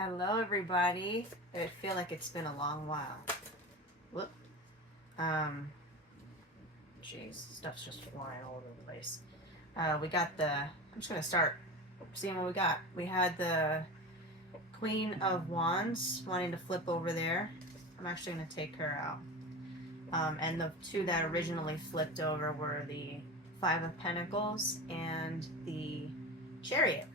Hello, everybody. I feel like it's been a long while. Whoop. Um, Jeez, stuff's just flying all over the place. We got the. I'm just gonna start seeing what we got. We had the Queen of Wands wanting to flip over there. I'm actually gonna take her out. And the two that originally flipped over were the Five of Pentacles and the Chariot.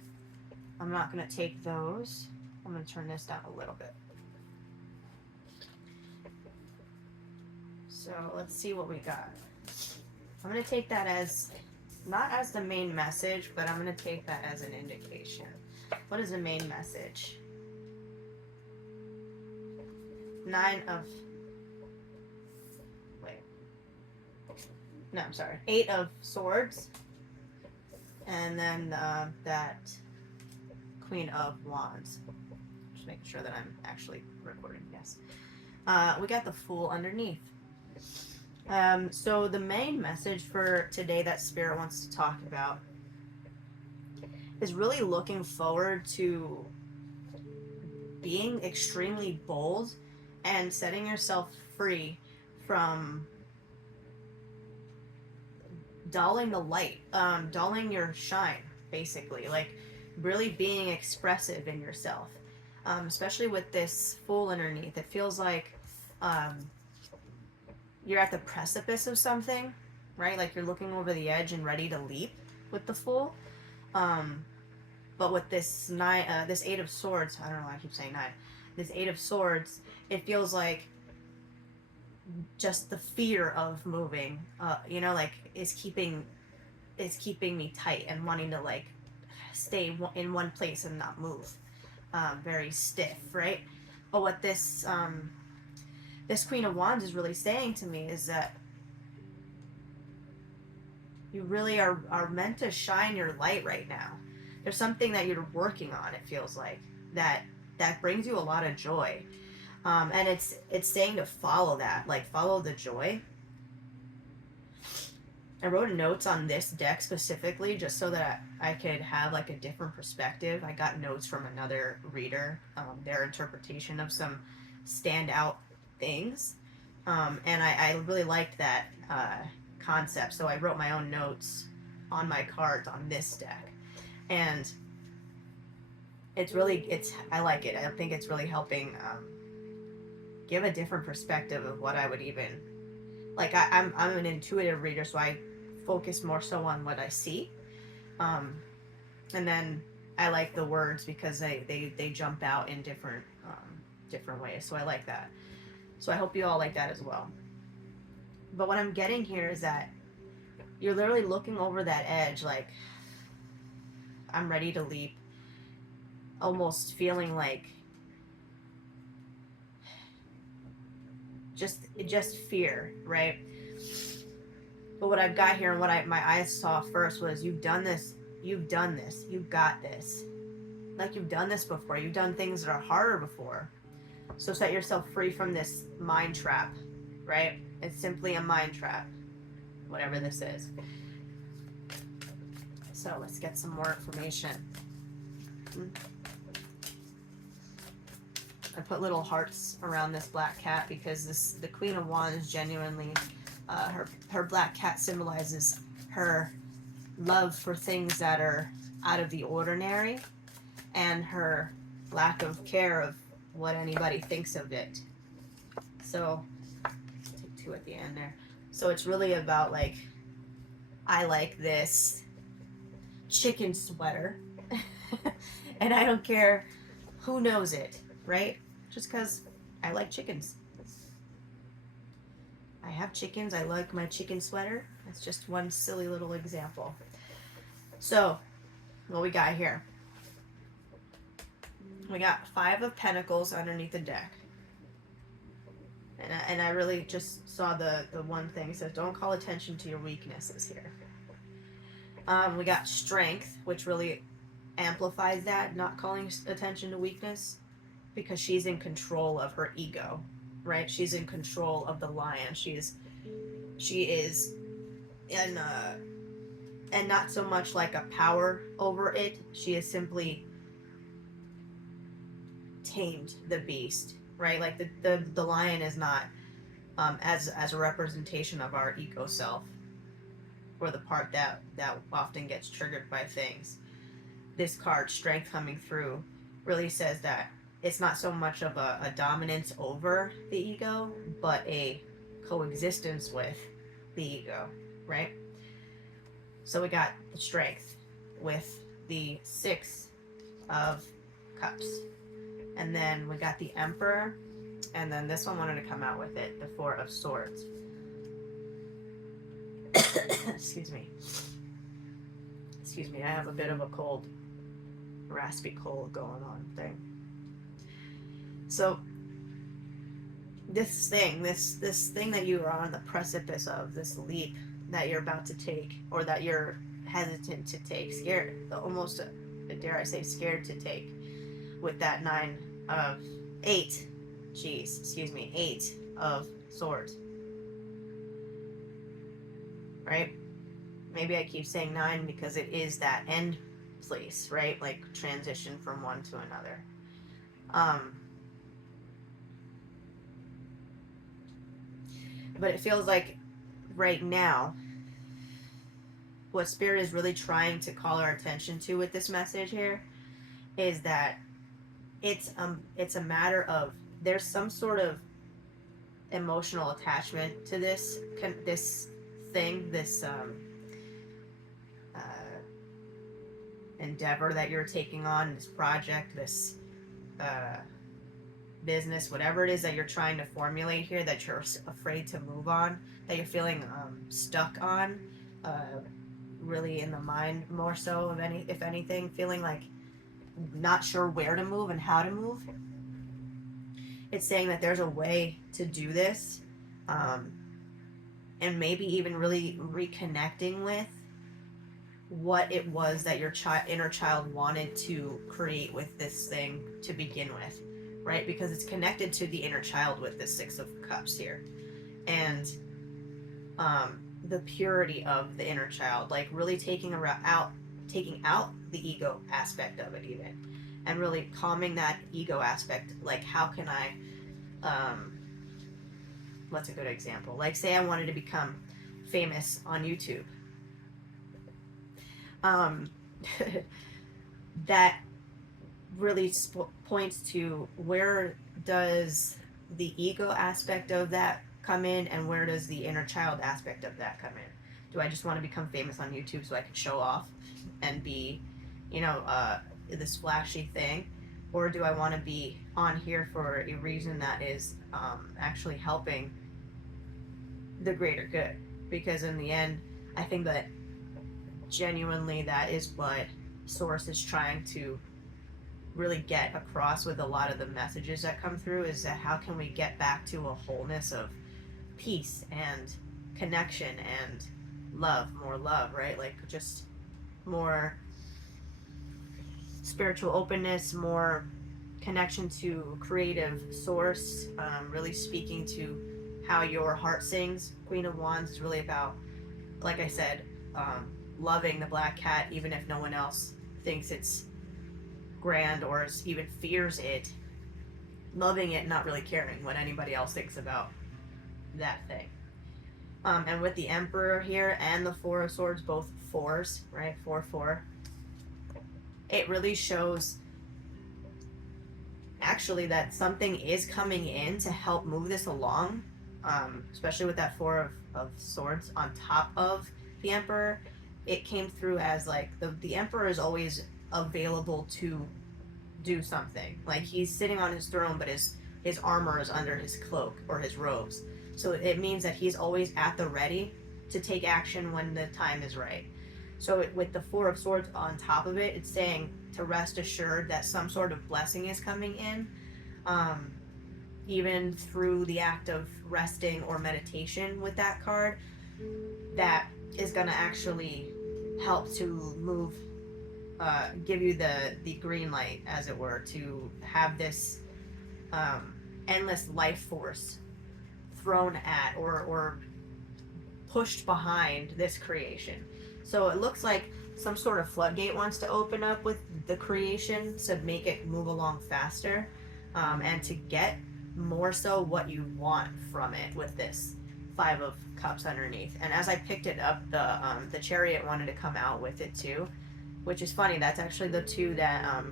I'm not gonna take those. I'm gonna turn this down a little bit. So let's see what we got. I'm going to take that as, not as the main message, but I'm going to take that as an indication. What is the main message? Eight of Swords. And then that Queen of Wands. Just making sure that I'm actually recording, yes. We got the Fool underneath. So the main message for today that Spirit wants to talk about is really looking forward to being extremely bold and setting yourself free from dulling the light, dulling your shine, basically. Like, really being expressive in yourself. Especially with this Fool underneath. It feels like you're at the precipice of something, right? Like you're looking over the edge and ready to leap with the Fool. But with this this Eight of Swords, I don't know why I keep saying nine. This Eight of Swords, it feels like just the fear of moving, like is keeping me tight and wanting to like stay in one place and not move, very stiff, right? But what this Queen of Wands is really saying to me is that you really are meant to shine your light right now. There's something that you're working on, it feels like, that brings you a lot of joy. And it's saying to follow that, like follow the joy. I wrote notes on this deck specifically just so that I could have like a different perspective. I got notes from another reader, their interpretation of some standout things. And I really liked that concept. So I wrote my own notes on my cards on this deck. And I like it. I think it's really helping give a different perspective of what I would even, like I'm an intuitive reader, so I focus more so on what I see. And then I like the words because they jump out in different ways. So I like that. So I hope you all like that as well. But what I'm getting here is that you're literally looking over that edge like, I'm ready to leap. Almost feeling like just fear, right? But what I've got here and what my eyes saw first was, you've done this, you've got this. Like, you've done this before. You've done things that are harder before. So set yourself free from this mind trap, right? It's simply a mind trap, whatever this is. So let's get some more information. I put little hearts around this black cat because the Queen of Wands genuinely, her black cat symbolizes her love for things that are out of the ordinary and her lack of care of what anybody thinks of it. So take two at the end there. So it's really about like, I like this chicken sweater and I don't care who knows it, right? Just because I like chickens. I have chickens. I like my chicken sweater. That's just one silly little example. So, what we got here? We got Five of Pentacles underneath the deck. And I really just saw the one thing. It says, don't call attention to your weaknesses here. We got Strength, which really amplifies that, not calling attention to weakness, because she's in control of her ego, right? She's in control of the lion. She is in and not so much like a power over it. She is simply tamed the beast, right? Like the lion is not as a representation of our ego self, or the part that often gets triggered by things. This card, Strength, coming through, really says that it's not so much of a dominance over the ego, but a coexistence with the ego, right? So we got the Strength with the Six of Cups. And then we got the Emperor. And then this one wanted to come out with it, the Four of Swords. Excuse me. Excuse me, I have a bit of a cold, raspy cold going on thing. So this thing that you are on the precipice of, this leap that you're about to take, or that you're hesitant to take, scared, almost, dare I say, scared to take, with that eight of Swords, right? Maybe I keep saying 9 because it is that end place, right? Like transition from one to another. But it feels like right now, what Spirit is really trying to call our attention to with this message here is that it's a matter of, there's some sort of emotional attachment to this thing, this endeavor that you're taking on, this project, this business, whatever it is that you're trying to formulate here, that you're afraid to move on, that you're feeling stuck on, really in the mind more so of if anything, feeling like not sure where to move and how to move. It's saying that there's a way to do this, and maybe even really reconnecting with what it was that your inner child wanted to create with this thing to begin with, right? Because it's connected to the inner child with the Six of Cups here, and the purity of the inner child, like really taking out the ego aspect of it even, and really calming that ego aspect. Like, how can I what's a good example? Like, say I wanted to become famous on YouTube. That really points to, where does the ego aspect of that come in, and where does the inner child aspect of that come in? Do I just want to become famous on YouTube so I can show off and be, this flashy thing? Or do I want to be on here for a reason that is actually helping the greater good? Because in the end, I think that genuinely that is what Source is trying to really get across with a lot of the messages that come through, is that how can we get back to a wholeness of peace and connection and more love, right? Like, just more spiritual openness, more connection to creative source, really speaking to how your heart sings. Queen of Wands is really about, like I said, loving the black cat even if no one else thinks it's grand or even fears it, loving it, not really caring what anybody else thinks about that thing. And with the Emperor here and the Four of Swords, both fours, right? 4-4. It really shows actually that something is coming in to help move this along, especially with that Four of Swords on top of the Emperor. It came through as like the Emperor is always available to do something. Like, he's sitting on his throne, but his armor is under his cloak or his robes. So it means that he's always at the ready to take action when the time is right. So with the Four of Swords on top of it, it's saying to rest assured that some sort of blessing is coming in, even through the act of resting or meditation with that card, that is going to actually help to move, give you the green light, as it were, to have this endless life force thrown at or pushed behind this creation. So it looks like some sort of floodgate wants to open up with the creation to make it move along faster. and to get more so what you want from it with this Five of Cups underneath. And as I picked it up, the Chariot wanted to come out with it too, which is funny. That's actually the two that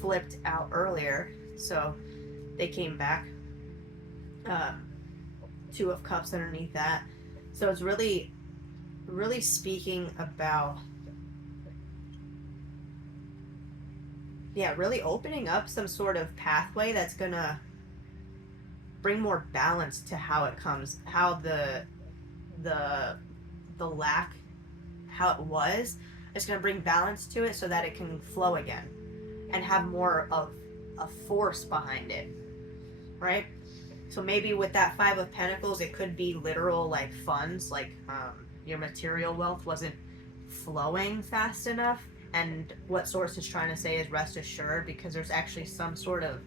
flipped out earlier, so they came back. Two of Cups underneath that, so it's really, really speaking about, yeah, really opening up some sort of pathway that's gonna bring more balance to how it comes, how the lack, how it was. It's gonna bring balance to it so that it can flow again and have more of a force behind it, right? So maybe with that Five of Pentacles, it could be literal like funds, like your material wealth wasn't flowing fast enough. And what Source is trying to say is rest assured, because there's actually some sort of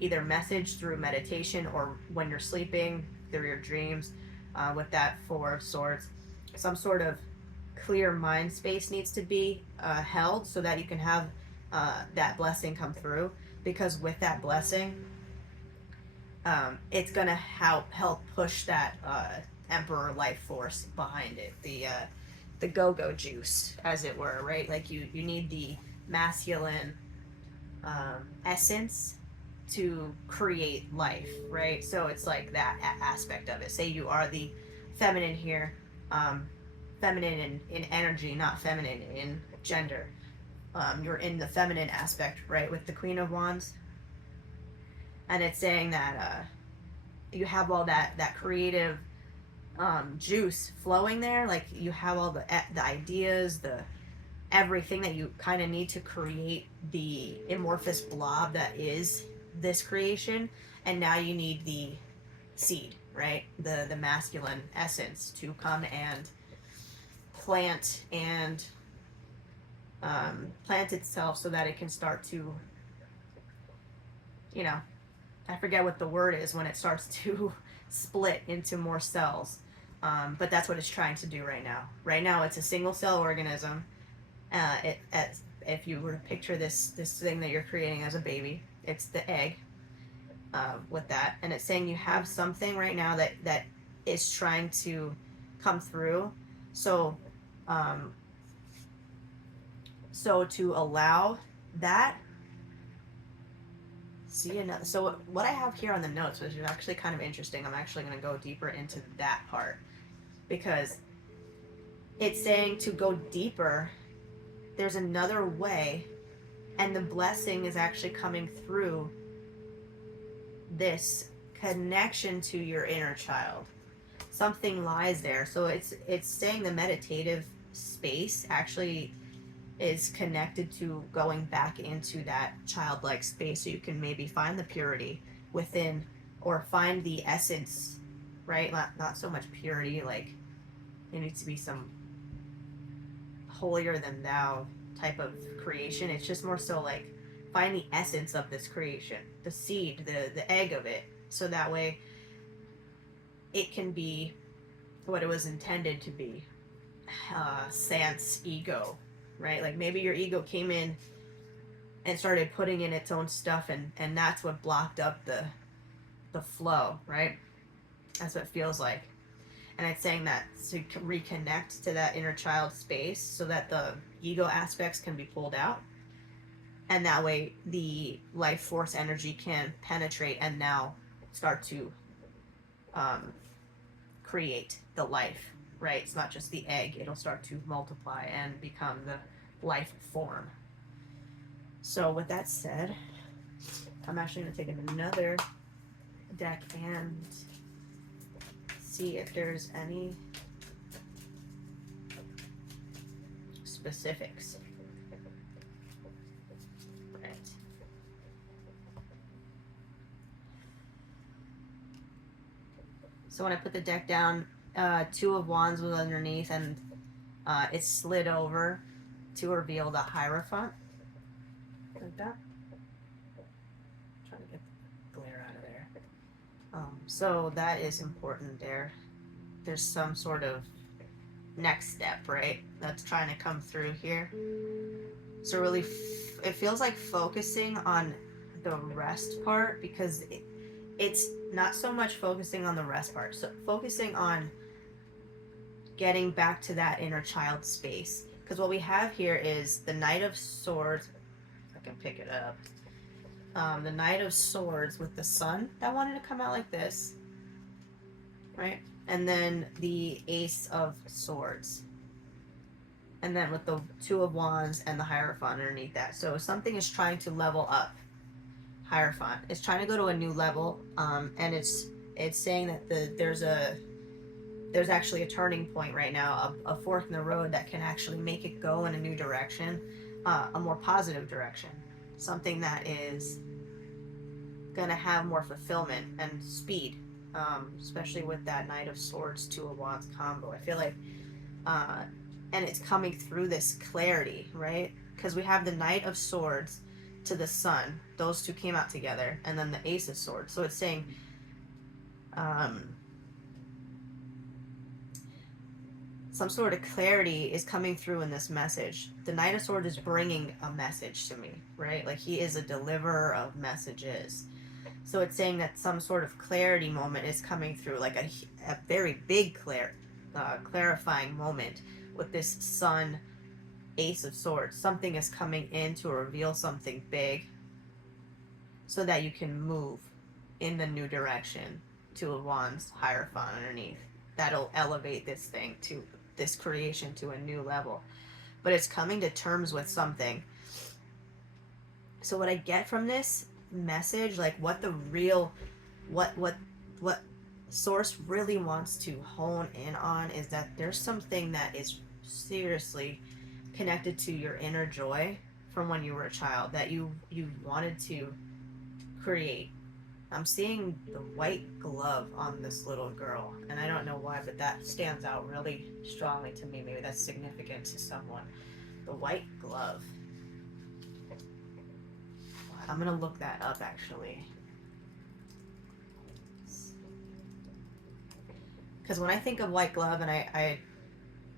either message through meditation or when you're sleeping through your dreams, with that Four of Swords, some sort of clear mind space needs to be held so that you can have that blessing come through. Because with that blessing, it's gonna help push that Emperor life force behind it, the go-go juice, as it were, right? Like you need the masculine essence to create life, right? So it's like that aspect of it. Say you are the feminine here, feminine in energy, not feminine in gender. You're in the feminine aspect, right, with the Queen of Wands. And it's saying that you have all that creative juice flowing there. Like you have all the ideas, the everything that you kind of need to create the amorphous blob that is this creation. And now you need the seed, right? The masculine essence to come and plant and plant itself so that it can start to, you know, I forget what the word is when it starts to split into more cells. But that's what it's trying to do right now. Right now, it's a single cell organism. If you were to picture this thing that you're creating as a baby, it's the egg. With that, and it's saying you have something right now that is trying to come through. So, so to allow that. See another. So what I have here on the notes, which is actually kind of interesting, I'm actually going to go deeper into that part, because it's saying to go deeper. There's another way, and the blessing is actually coming through this connection to your inner child. Something lies there. So it's saying the meditative space actually is connected to going back into that childlike space, so you can maybe find the purity within, or find the essence, right? Not so much purity, like there needs to be some holier than thou type of creation. It's just more so like find the essence of this creation, the seed, the egg of it, so that way it can be what it was intended to be. Sans ego, right? Like maybe your ego came in and started putting in its own stuff, and that's what blocked up the flow, right? That's what it feels like. And it's saying that to reconnect to that inner child space so that the ego aspects can be pulled out, and that way the life force energy can penetrate and now start to create the life, right? It's not just the egg, it'll start to multiply and become the life form. So with that said, I'm actually going to take another deck and see if there's any specifics. Right. So when I put the deck down, Two of Wands was underneath, and it slid over to reveal the Hierophant. Like that. Trying to get the glare out of there. So that is important there. There's some sort of next step, right? That's trying to come through here. So really, it feels like focusing on the rest part, because it's not so much focusing on the rest part, so focusing on getting back to that inner child space. Because what we have here is the Knight of Swords. If I can pick it up. The Knight of Swords with the Sun that wanted to come out like this, right? And then the Ace of Swords. And then with the Two of Wands and the Hierophant underneath that. So something is trying to level up. Hierophant is trying to go to a new level, and it's saying that there's actually a turning point right now, a fork in the road that can actually make it go in a new direction, a more positive direction, something that is gonna have more fulfillment and speed, especially with that Knight of Swords, Two of Wands combo. I feel like, and it's coming through this clarity, right? Because we have the Knight of Swords to the Sun; those two came out together, and then the Ace of Swords. So it's saying, some sort of clarity is coming through in this message. The Knight of Swords is bringing a message to me, right? Like he is a deliverer of messages. So it's saying that some sort of clarity moment is coming through, like a very big clarifying moment with this Sun, Ace of Swords. Something is coming in to reveal something big so that you can move in the new direction. Two of Wands, Hierophant underneath. That'll elevate this creation to a new level. But it's coming to terms with something. So what I get from this message, like what Source really wants to hone in on, is that there's something that is seriously connected to your inner joy from when you were a child that you wanted to create. I'm seeing the white glove on this little girl, and I don't know why, but that stands out really strongly to me. Maybe that's significant to someone. The white glove. I'm gonna look that up actually. Because when I think of white glove, and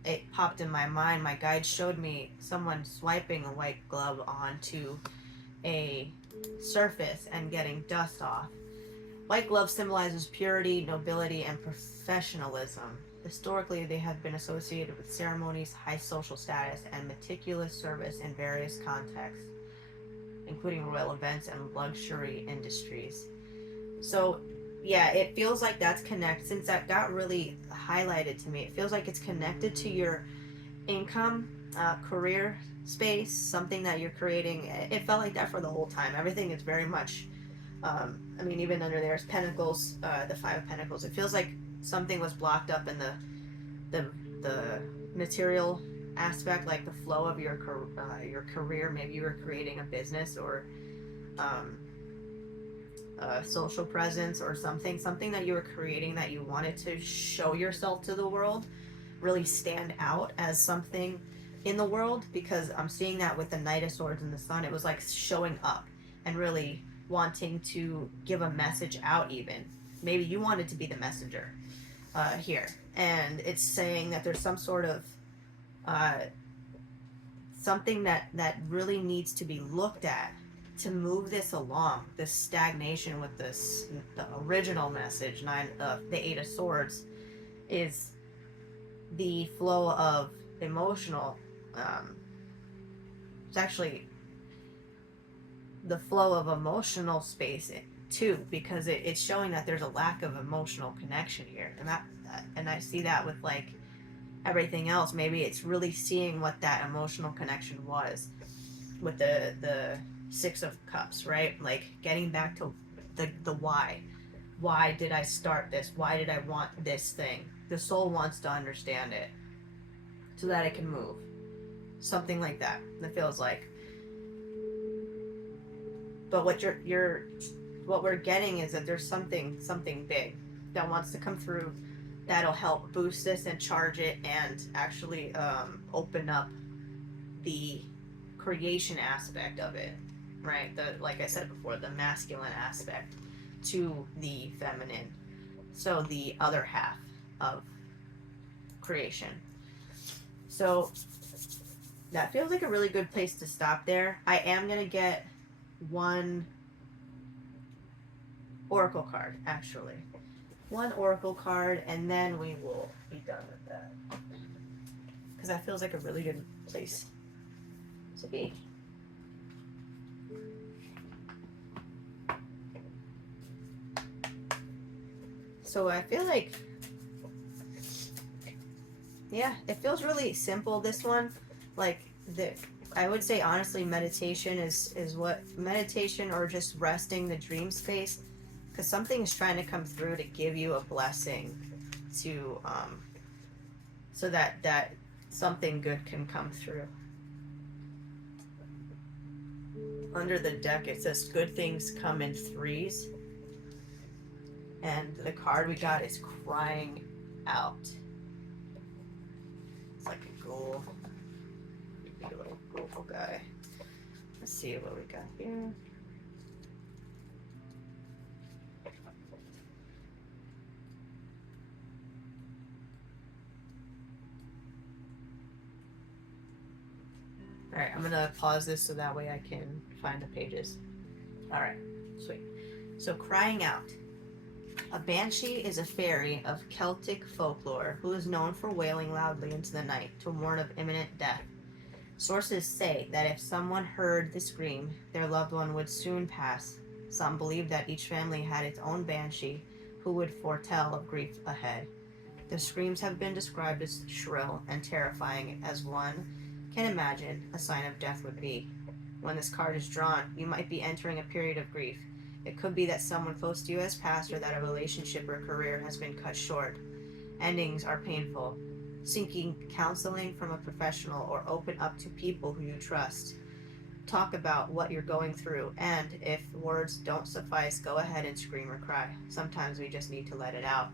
it popped in my mind, my guide showed me someone swiping a white glove onto a surface and getting dust off. White glove symbolizes purity, nobility, and professionalism. Historically, they have been associated with ceremonies, high social status, and meticulous service in various contexts, including royal events and luxury industries. So, yeah, it feels like that's connected, since that got really highlighted to me. It feels like it's connected to your income, career space, something that you're creating. It felt like that for the whole time. Everything is very much, I mean, even under there's Pentacles, the Five of Pentacles. It feels like something was blocked up in the material aspect, like the flow of your career. Maybe you were creating a business or a social presence or something that you were creating that you wanted to show yourself to the world, really stand out as something in the world. Because I'm seeing that with the Knight of Swords and the Sun. It was like showing up and really wanting to give a message out. Even maybe you wanted to be the messenger here, and it's saying that there's some sort of something that really needs to be looked at to move this along. This stagnation with the original message, the Eight of Swords, is the flow of emotional. It's actually the flow of emotional space too, because it's showing that there's a lack of emotional connection here, and I see that with like everything else. Maybe it's really seeing what that emotional connection was with the Six of Cups, right? Like getting back to the why. Why did I start this? Why did I want this thing? The soul wants to understand it so that it can move. Something like that. That feels like. But what what we're getting is that there's something big that wants to come through, that'll help boost this and charge it, and actually open up the creation aspect of it, right? Like I said before, the masculine aspect to the feminine, so the other half of creation. So that feels like a really good place to stop there. I am gonna get one oracle card, actually. One oracle card, and then we will be done with that. Because that feels like a really good place to be. So I feel like, yeah, it feels really simple, this one. Like, I would say, honestly, meditation is what, meditation or just resting the dream space, because something is trying to come through to give you a blessing to, so that something good can come through. Under the deck, it says good things come in threes. And the card we got is crying out. It's like a ghoul. Creepy little ghoul guy. Let's see what we got here. Alright, I'm gonna pause this so that way I can find the pages. Alright, sweet. So, crying out. A banshee is a fairy of Celtic folklore who is known for wailing loudly into the night to warn of imminent death. Sources say that if someone heard the scream, their loved one would soon pass. Some believe that each family had its own banshee who would foretell of grief ahead. The screams have been described as shrill and terrifying, as one can imagine a sign of death would be. When this card is drawn, you might be entering a period of grief. It could be that someone close to you has passed, or that a relationship or career has been cut short. Endings are painful. Seeking counseling from a professional or open up to people who you trust. Talk about what you're going through, and if words don't suffice, go ahead and scream or cry. Sometimes we just need to let it out.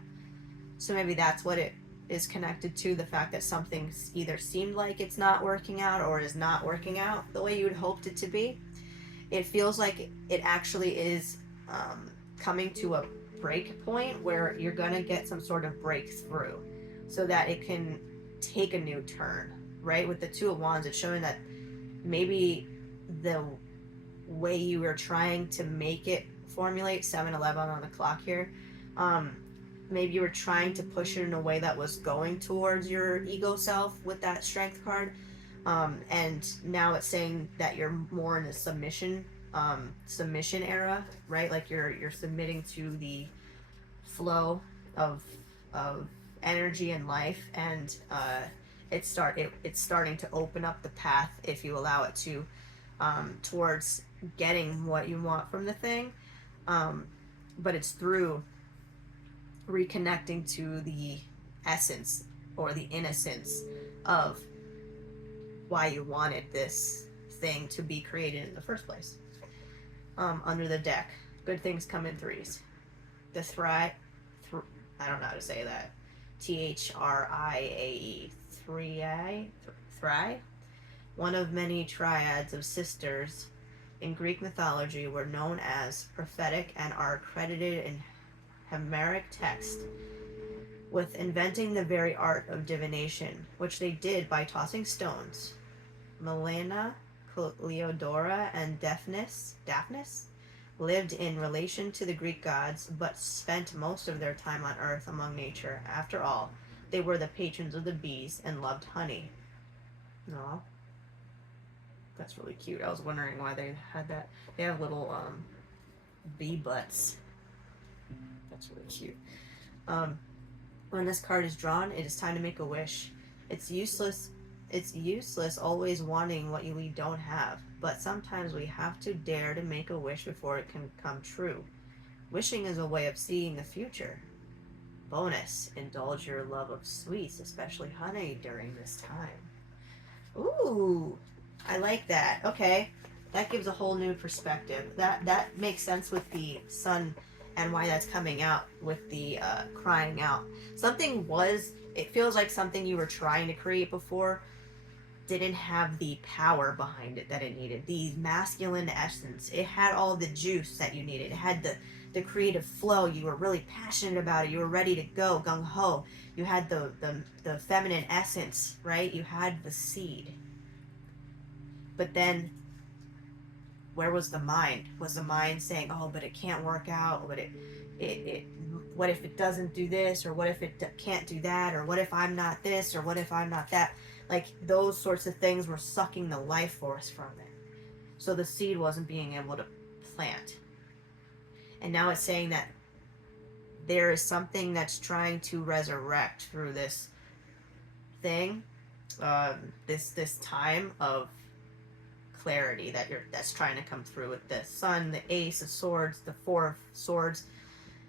So maybe that's what it is connected to, the fact that something either seemed like it's not working out or is not working out the way you had hoped it to be. It feels like it actually is coming to a break point where you're going to get some sort of breakthrough so that it can take a new turn, right? With the Two of Wands, it's showing that maybe the way you were trying to make it formulate, 7-11 on the clock here, maybe you were trying to push it in a way that was going towards your ego self with that Strength card. And now it's saying that you're more in a submission era, right? Like you're submitting to the flow of energy and life, and it's starting to open up the path, if you allow it to, towards getting what you want from the thing. But it's through reconnecting to the essence or the innocence of why you wanted this thing to be created in the first place. Under the deck, good things come in threes. The I don't know how to say that. THRIAE, Thri, one of many triads of sisters in Greek mythology, were known as prophetic and are credited in Homeric text with inventing the very art of divination, which they did by tossing stones. Melena, Cleodora, and Daphnis lived in relation to the Greek gods, but spent most of their time on Earth among nature. After all, they were the patrons of the bees and loved honey. No, that's really cute. I was wondering why they had that. They have little bee butts. That's really cute. When this card is drawn, it is time to make a wish. It's useless always wanting what we don't have, but sometimes we have to dare to make a wish before it can come true. Wishing is a way of seeing the future. Bonus, indulge your love of sweets, especially honey, during this time. Ooh, I like that. Okay, that gives a whole new perspective. That makes sense with the sun and why that's coming out with the crying out. It feels like something you were trying to create before didn't have the power behind it that it needed. The masculine essence. It had all the juice that you needed. It had the creative flow. You were really passionate about it. You were ready to go, gung-ho. You had the feminine essence, right? You had the seed. But then where was the mind? Was the mind saying, oh, but it can't work out, but it what if it doesn't do this, or what if it can't do that, or what if I'm not this, or what if I'm not that? Like those sorts of things were sucking the life force from it, so the seed wasn't being able to plant. And now it's saying that there is something that's trying to resurrect through this thing, this time of clarity that's trying to come through with the sun, the ace of swords, the four of swords,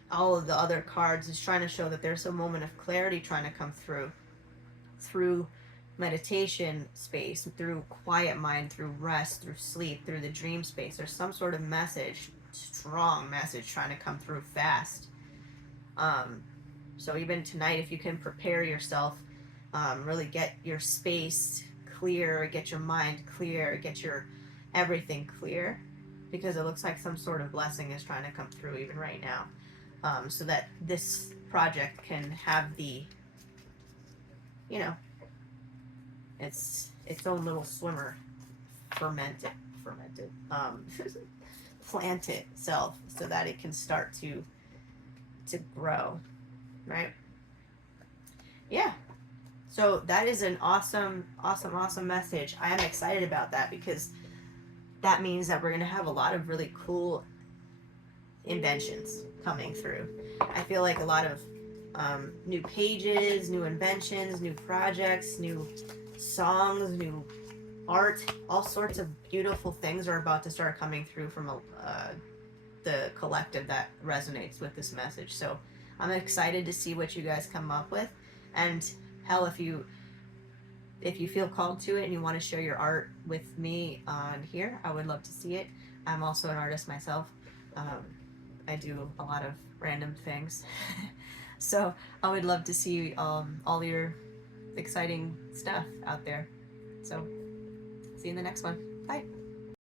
all of the other cards is trying to show that there's a moment of clarity trying to come through meditation space, through quiet mind, through rest, through sleep, through the dream space. There's some sort of message, strong message trying to come through fast. So even tonight, if you can prepare yourself, really get your space clear, get your mind clear, get your everything clear, because it looks like some sort of blessing is trying to come through even right now, so that this project can have the, you know, its own little swimmer fermented plant itself, so that it can start to grow, right? Yeah. So that is an awesome message. I am excited about that, because that means that we're going to have a lot of really cool inventions coming through. I feel like a lot of new pages, new inventions, new projects, new songs, new art, all sorts of beautiful things are about to start coming through from the collective that resonates with this message. So I'm excited to see what you guys come up with. And hell, if you feel called to it and you want to share your art with me on here, I would love to see it. I'm also an artist myself. I do a lot of random things. So I would love to see all your exciting stuff out there. So see you in the next one. Bye.